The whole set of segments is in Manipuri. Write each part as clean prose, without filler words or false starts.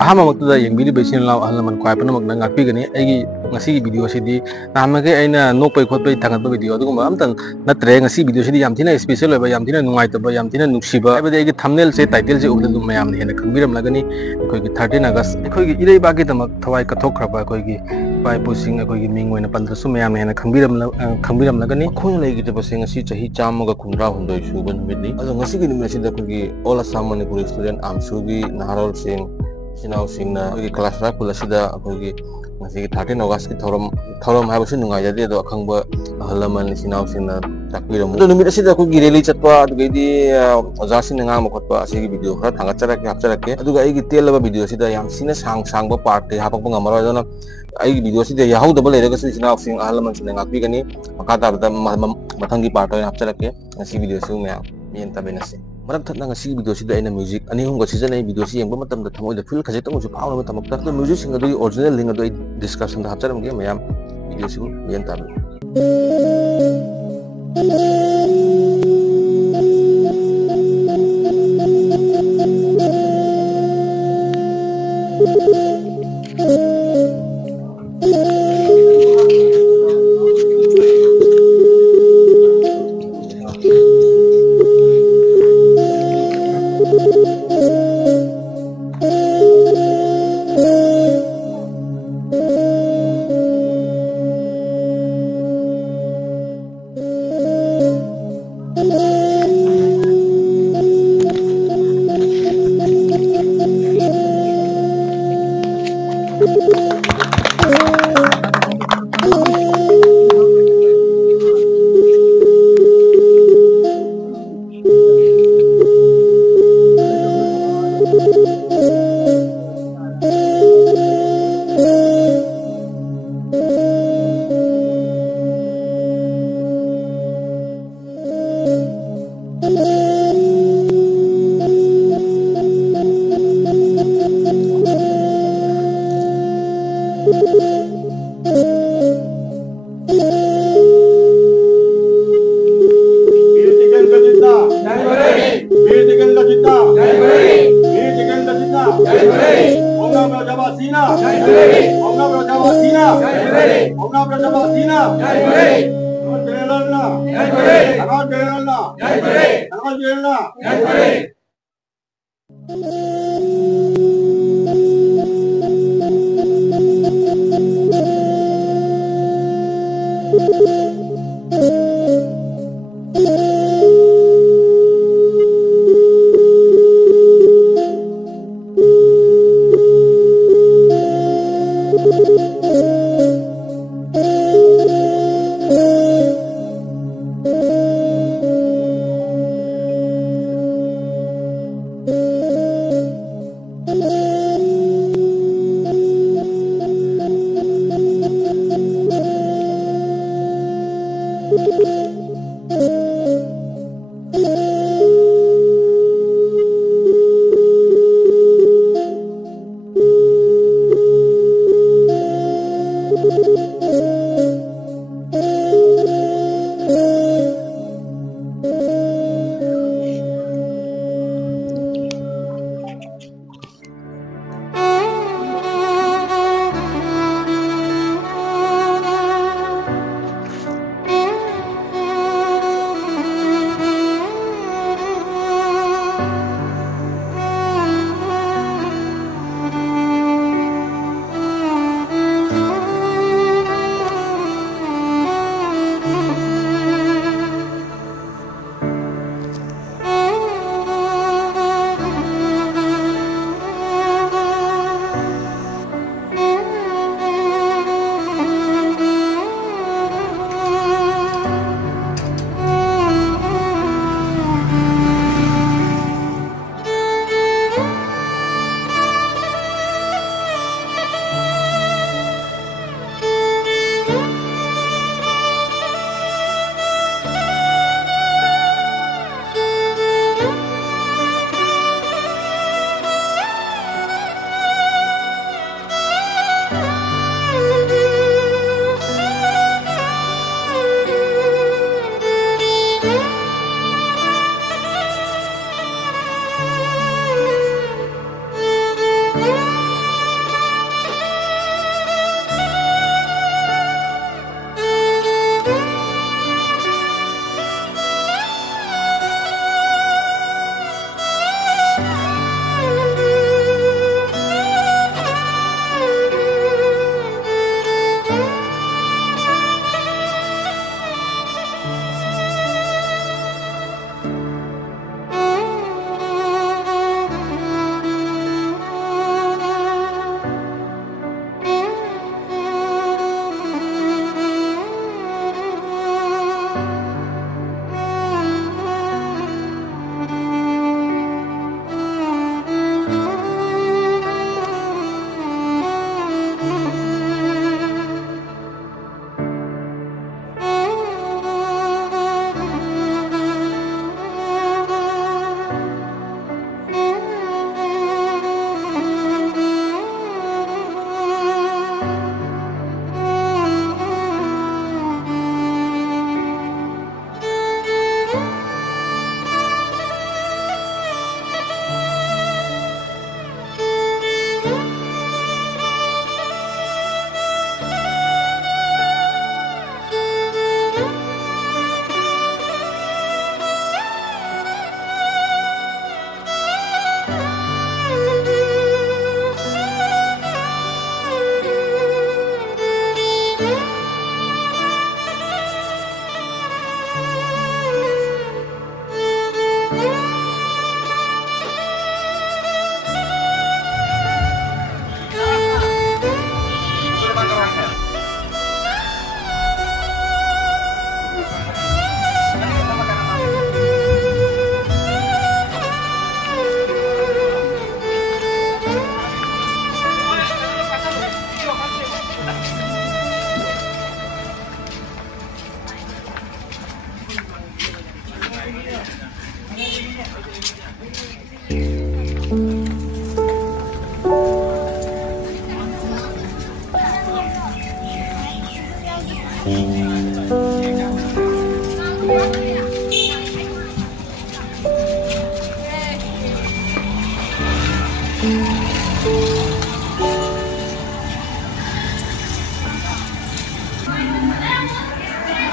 अहमद येंबीरीबीन लाव अहल लमन ख्वाई पुनमक गापीगनी ngasi video sidi namage aina nokpai khotpai thangat video aduguma amtang natre ngasi video sidi yam thina special oba yam thina nungai taba yam thina nuksiba abade agi thumbnail se title se ubdal mayam ne hena khangbiram lagani koi gi 13 august koi gi irei ba gi tamak thawai ka thokraba koi gi pai posing koi gi ming oina pandra su mayam ne hena khangbiram lagani khoi lai gi taba se ngasi chahi chamaga khumra hundoi suban mitni ado ngasi gi nimna sida koi gi all assam manipuri student amsu gi naharol sing sinau singna koi gi class ra pula sida koi gi ngasi 13 august ki thorom ha basu nungai jadi ado akhangba halaman sinau singna takbiram do numit asida ko gireli chatpa adu di oja sin nga mokotpa asigi video khara thanga chara ke hapchara ke adu ai gi tel ba video sida yam sina sang ba part te hapak ba ngamaro dona ai video sida ya hau double ere ga sinau sing halaman sin nga pi gani maka ta da mathangi part oi hapchara ke asi video su me yen ta benase marak thatna ngasi video sida ina music ani hum go season ai video si yengba matam da thamoi da feel khajai tong ju pauna ba tamak ta music sing adu original link adu discussion da hapcharam ge mayam video si yen ta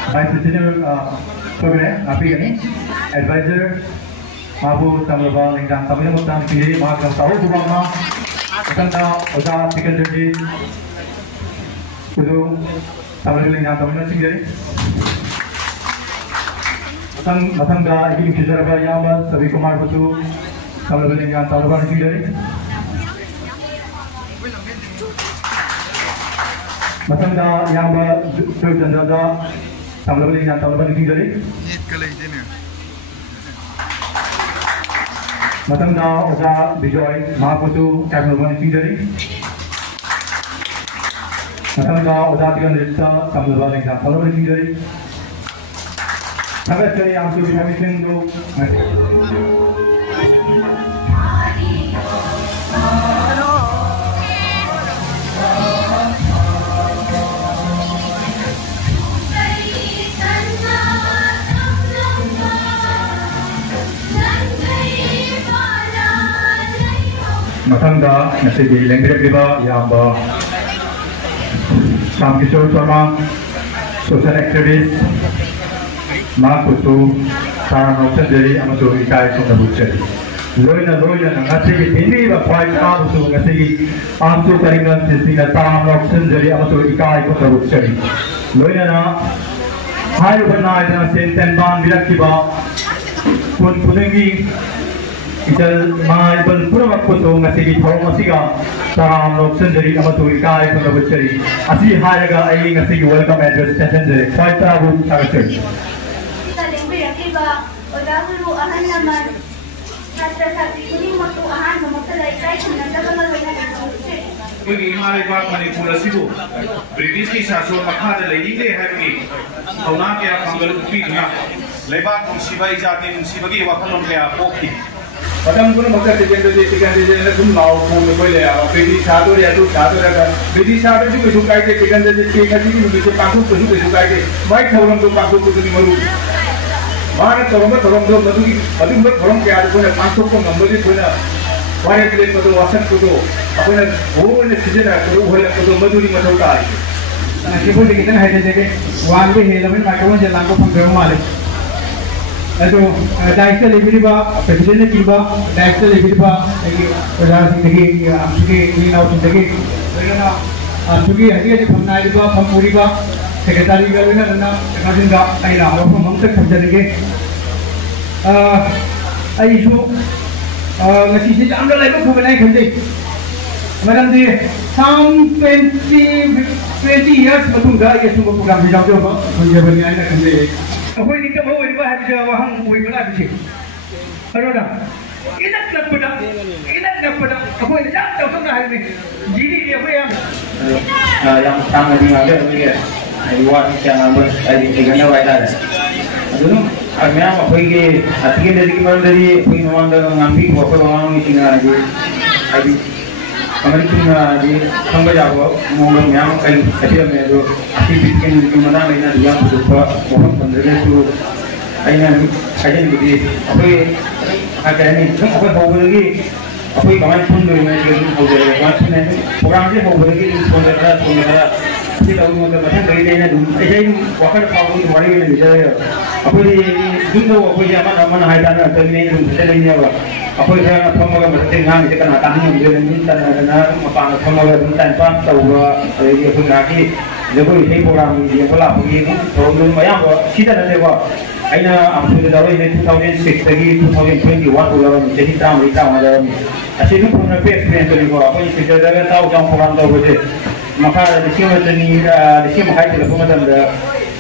Vice President Program Apigani, Advisor Mabu Tamlaba Lingdang Tamil Mutan Piri Mahakam Tahu Subama Tanda Oda Secretary Kudu Tamil Lingdang Tamil Singari Matanga Ikim Kisaraba Yama Sabi Kumar Kutu Tamil Lingdang Tamil Singari Matanga Yama Jandada Tamil Lingdang Tamil Singari Matanga Oda Bijoy Mahaputu Tamil Singari Matanga Oda Tigan Rista Tamil Lingdang Tamil Singari Sangat sekali yang sudah dihadirkan untuk Matanga nasi di lengkap riba yang Sam Kishore Sharma, social activist, Makutu, Sarano Sendiri, Amasu Ikai Sundabuchari. Loina ngasi ini bakwai kamu ngasi amsu karingan sisina Sarano Sendiri, Amasu Ikai Sundabuchari. Loina na hai banai na senten ban bilakiba pun pudengi Ical mai bal pura waktu ngasi thong masiga Sarano Sendiri, Amasu Ikai Sundabuchari. Asi hayaga ai ngasi welcome address session kwai tabu tagachari. Odahulu ahan naman Satra-satri kuning waktu ahan memutalai kai senada bangal Kuni himari ba Manipur asibu British ki sasyon makhada leiding hai bagi hauna kaya kangal upi duna lebak musibai jati musibagi wakalon kaya poki Padang pun maksa tiga jadi tum lau pun boleh ya British satu ya tu satu ada British satu juga sukai ke tiga jadi tiga jadi bisa pasu pun juga sukai ke baik orang tu pasu pun ni malu तौरम तौरम दो मधुगी अदुम तौरम क्या कोना पांचों को नंबर कोना वारे प्लेट को वासन को अपने वो ने सीजन को होले को मधुरी मधुता है कि बोले कितना है जैसे वान भी है लेकिन माइक्रोफोन से लांगो फंक्शन माले अदो डायरेक्टर लेबिबा प्रेसिडेंट कीबा डायरेक्टर लेबिबा कि ओजा सिंगी आमसुगी क्लीन आउट सिंगी लेना आमसुगी हदिया जी फमनाइबा फमपुरीबा सेक्रेटरी गलना ना काजिंगा आइना हम तक समझने आइसु ngasi si amda lai ko khobnai khande madam ji some 20 years matung da ye su program bi jaw ba je bani ai na khande akoi ni ka bhoi ba ha ja wa hang boi bala bi aro da ina pada akoi ni ja taw sam na hai ni ji ni ye akoi yang sama di ngale ni ai wa cha na ba ai ni ga na wa da adunu मैं अखोई के अतिके नदी की मदद दी अखोई नवांग का नामी वॉकर वांग में चिंगा आजे आदि हमारी चिंगा आजे संग जाओ मोहन मैं कहीं कभी मैं जो अति बिल्कुल नदी की मदद में ना दिया मुझे बहुत पंद्रह सौ आइना आजे निकली अखोई आगे नहीं तुम अखोई होगी अखोई कमाई सुन लो मैं जो होगी कमाई सुने प्रोग्राम से होगी सुन रहाที่เราดูกันมาทั้งปีเลยนะดูไอ้ใช่ว่าเขาเขาดูวันนี้เลยใช่ไหมอ่ะพอดีดูดูว่าพอดีมันหายไปแล้วตอนนี้ดูเสร็จแล้วว่าอ่ะพอดีเราทำมาก็มาถึงงานที่กันตั้งอยู่เดือนนี้ตั้งนะมาฟังทำมาก็ดูตั้งปั้นตัวอะไรอย่างเงี้ยที่เดี๋ยวพอดีใช้โปรแกรมเดี๋ยวพอละพอดีผมดูมาอย่างว่าคิดอะไรเลยว่าไอ้น่ะอ่ะพอดีเราใน2006ตะกี้2021ตัวเราจะที่ตามที่ตามมาแล้วอ่ะสิ่งที่ผมเนี่ยเป็นเรื่องตัวนี้ว่าพอดีจะได้เต้าจังโปรแกรมตัวเองmaka di sini mahal tidak pun macam dah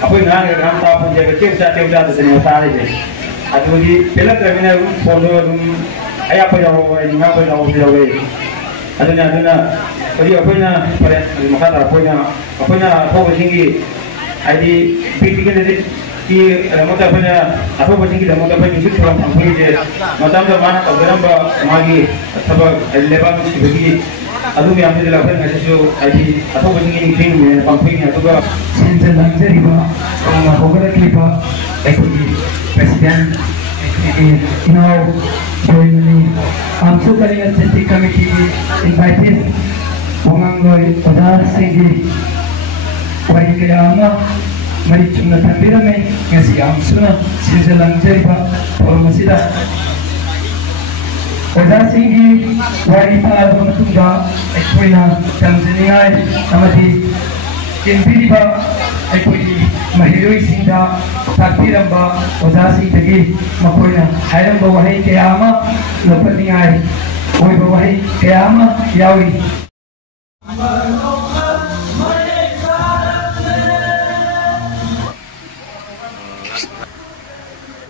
apa yang nak kita tahu pun jaga cewek dah seni besar aja. Aduh di pelak terminal fondo ayah apa jauh, ayah apa jauh. Aduhnya, jadi apa yang pada maka apa yang tahu tinggi, adi bikin ini ki mata apa tinggi dah mata apa justru orang angkui je. Macam tu mana kau beramba magi sebab lebar mesti bagi. Aduh yang kita lakukan ngasih aji atau begini ini pamping atau apa? Senjata lancar iba, kalau kau kita ekologi presiden, now join me. Amsu kalian sesi committee invited, penganggoi pada segi bagi kerana mari cuma tampil kami ngasih amsu na senjata lancar iba, orang masih dah. Oda Singhi wanita bertungga ekoina Tanzania amati Kimpiriba ekoi mahiroi singda takbiramba Oda Singh tagi makoina hairamba wahai kiyama lopaningai oi wahai kiyama yawi